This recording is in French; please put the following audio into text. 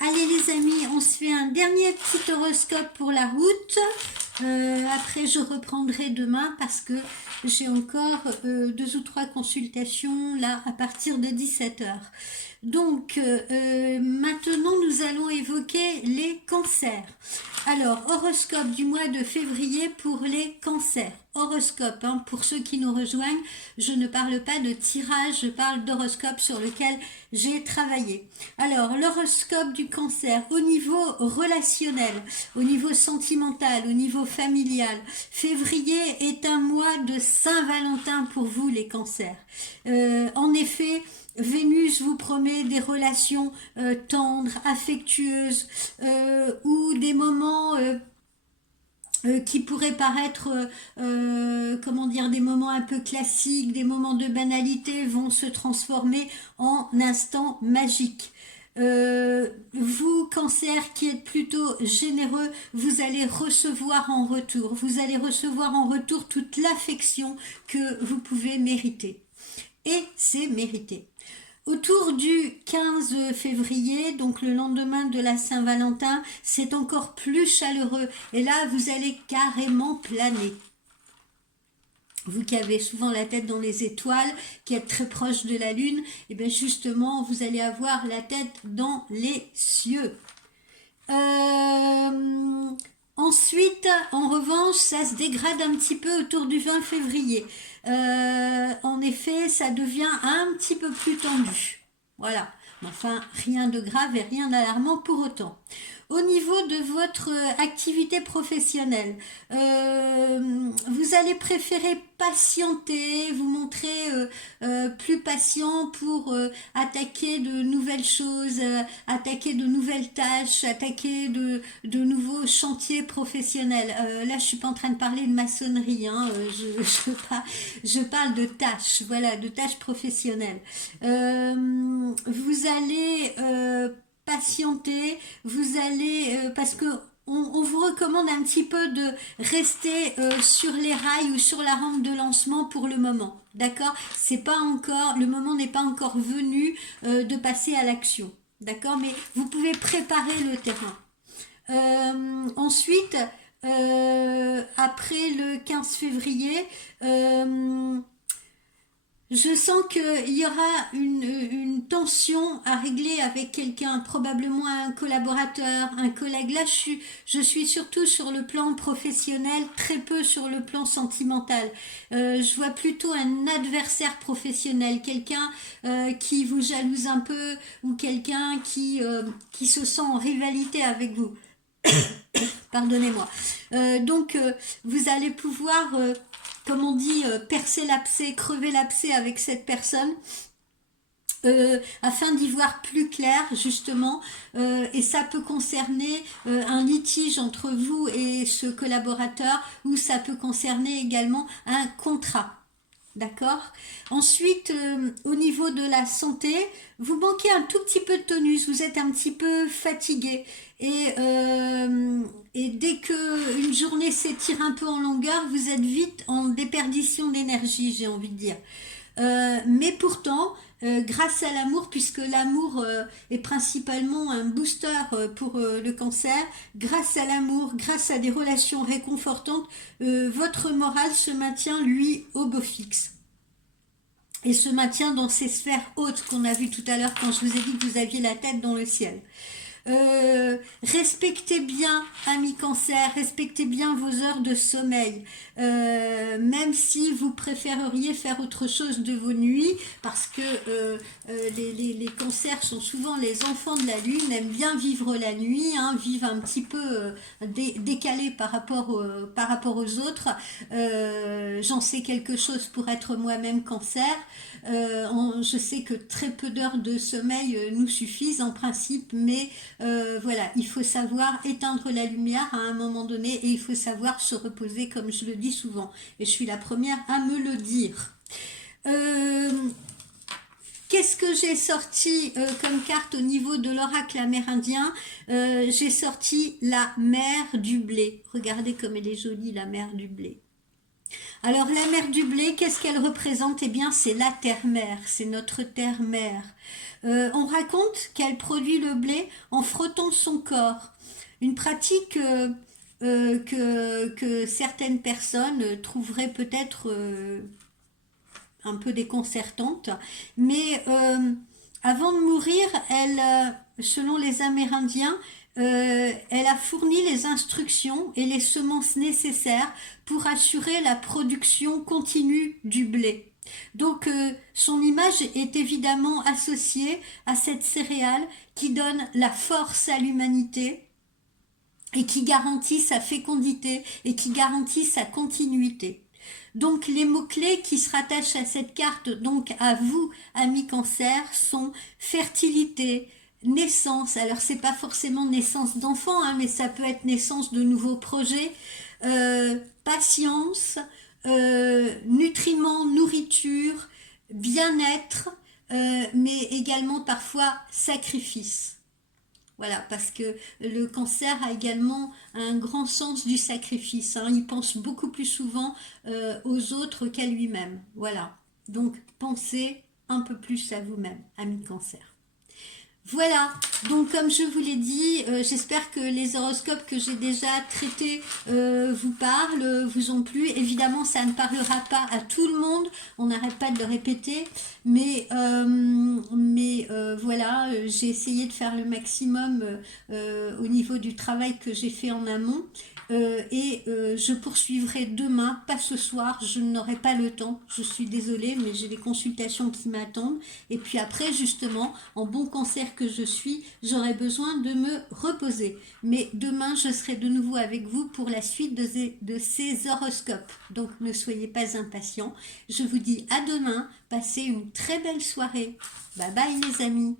Allez les amis, on se fait un dernier petit horoscope pour la route. Après je reprendrai demain parce que j'ai encore 2 ou 3 consultations là à partir de 17 h. Donc maintenant nous allons évoquer les cancers. Alors horoscope du mois de février pour les cancers. Horoscope, hein, pour ceux qui nous rejoignent, je ne parle pas de tirage, je parle d'horoscope sur lequel j'ai travaillé. Alors l'horoscope du cancer au niveau relationnel, au niveau sentimental, au niveau familial. Février est un mois de Saint-Valentin pour vous les cancers. En effet, Vénus vous promet des relations tendres, affectueuses, ou des moments qui pourraient paraître, comment dire, des moments un peu classiques, des moments de banalité vont se transformer en instants magiques. Vous, cancer, qui êtes plutôt généreux, vous allez recevoir en retour. Vous allez recevoir en retour toute l'affection que vous pouvez mériter. Et c'est mérité. Autour du 15 février, donc le lendemain de la Saint-Valentin, c'est encore plus chaleureux. Et là, vous allez carrément planer. Vous qui avez souvent la tête dans les étoiles, qui êtes très proche de la lune, et bien justement, vous allez avoir la tête dans les cieux. Ensuite, en revanche, ça se dégrade un petit peu autour du 20 février. En effet, ça devient un petit peu plus tendu. Voilà. Mais enfin, rien de grave et rien d'alarmant pour autant. Au niveau de votre activité professionnelle, vous allez préférer patienter, vous montrer plus patient pour attaquer de nouvelles choses, attaquer de nouvelles tâches, attaquer de nouveaux chantiers professionnels. Là, je suis pas en train de parler de maçonnerie, hein, je parle de tâches, voilà, de tâches professionnelles. Vous allez patienter, vous allez, parce que on vous recommande un petit peu de rester sur les rails ou sur la rampe de lancement pour le moment. D'accord? C'est pas encore, le moment n'est pas encore venu de passer à l'action. D'accord? Mais vous pouvez préparer le terrain. Ensuite, après le 15 février, je sens qu'il y aura une tension à régler avec quelqu'un, probablement un collaborateur, un collègue. Là, je suis surtout sur le plan professionnel, très peu sur le plan sentimental. Je vois plutôt un adversaire professionnel, quelqu'un qui vous jalouse un peu ou quelqu'un qui se sent en rivalité avec vous. Pardonnez-moi. Vous allez pouvoir, comme on dit, percer l'abcès, crever l'abcès avec cette personne. Afin d'y voir plus clair justement, et ça peut concerner un litige entre vous et ce collaborateur, ou ça peut concerner également un contrat. D'accord. Ensuite, au niveau de la santé, vous manquez un tout petit peu de tonus, vous êtes un petit peu fatigué. Et dès que une journée s'étire un peu en longueur, vous êtes vite en déperdition d'énergie, j'ai envie de dire. Mais pourtant, grâce à l'amour, puisque l'amour est principalement un booster pour le cancer, grâce à l'amour, grâce à des relations réconfortantes, votre morale se maintient, lui, au beau fixe. Et se maintient dans ces sphères hautes qu'on a vues tout à l'heure quand je vous ai dit que vous aviez la tête dans le ciel. Respectez bien, amis cancer, respectez bien vos heures de sommeil, même si vous préféreriez faire autre chose de vos nuits, parce que les cancers sont souvent les enfants de la lune, aiment bien vivre la nuit, hein, vivent un petit peu décalés par rapport aux autres. J'en sais quelque chose pour être moi-même cancer. Je sais que très peu d'heures de sommeil nous suffisent en principe, mais voilà, il faut savoir éteindre la lumière à un moment donné, et il faut savoir se reposer, comme je le dis souvent, et je suis la première à me le dire. Qu'est-ce que j'ai sorti comme carte au niveau de l'oracle amérindien? J'ai sorti la mer du blé. Regardez comme elle est jolie, la mer du blé. Alors la mère du blé, qu'est-ce qu'elle représente? Eh bien c'est la terre-mère, c'est notre terre-mère. On raconte qu'elle produit le blé en frottant son corps. Une pratique que certaines personnes trouveraient peut-être un peu déconcertante, mais avant de mourir, elle, selon les Amérindiens, elle a fourni les instructions et les semences nécessaires pour assurer la production continue du blé. Donc son image est évidemment associée à cette céréale qui donne la force à l'humanité et qui garantit sa fécondité et qui garantit sa continuité. Donc les mots-clés qui se rattachent à cette carte, donc à vous, amis cancer, sont fertilité, naissance. Alors c'est pas forcément naissance d'enfants, hein, mais ça peut être naissance de nouveaux projets, patience, nutriments, nourriture, bien-être, mais également parfois sacrifice. Voilà, parce que le cancer a également un grand sens du sacrifice, hein. Il pense beaucoup plus souvent aux autres qu'à lui-même. Voilà. Donc, pensez un peu plus à vous-même, ami cancer. Voilà, donc comme je vous l'ai dit, j'espère que les horoscopes que j'ai déjà traités vous parlent, vous ont plu. Évidemment, ça ne parlera pas à tout le monde, on n'arrête pas de le répéter, mais voilà, j'ai essayé de faire le maximum au niveau du travail que j'ai fait en amont. Je poursuivrai demain, pas ce soir, je n'aurai pas le temps, je suis désolée, mais j'ai des consultations qui m'attendent. Et puis après, justement, en bon cancer que je suis, j'aurai besoin de me reposer. Mais demain, je serai de nouveau avec vous pour la suite de ces horoscopes. Donc ne soyez pas impatients. Je vous dis à demain, passez une très belle soirée. Bye bye les amis.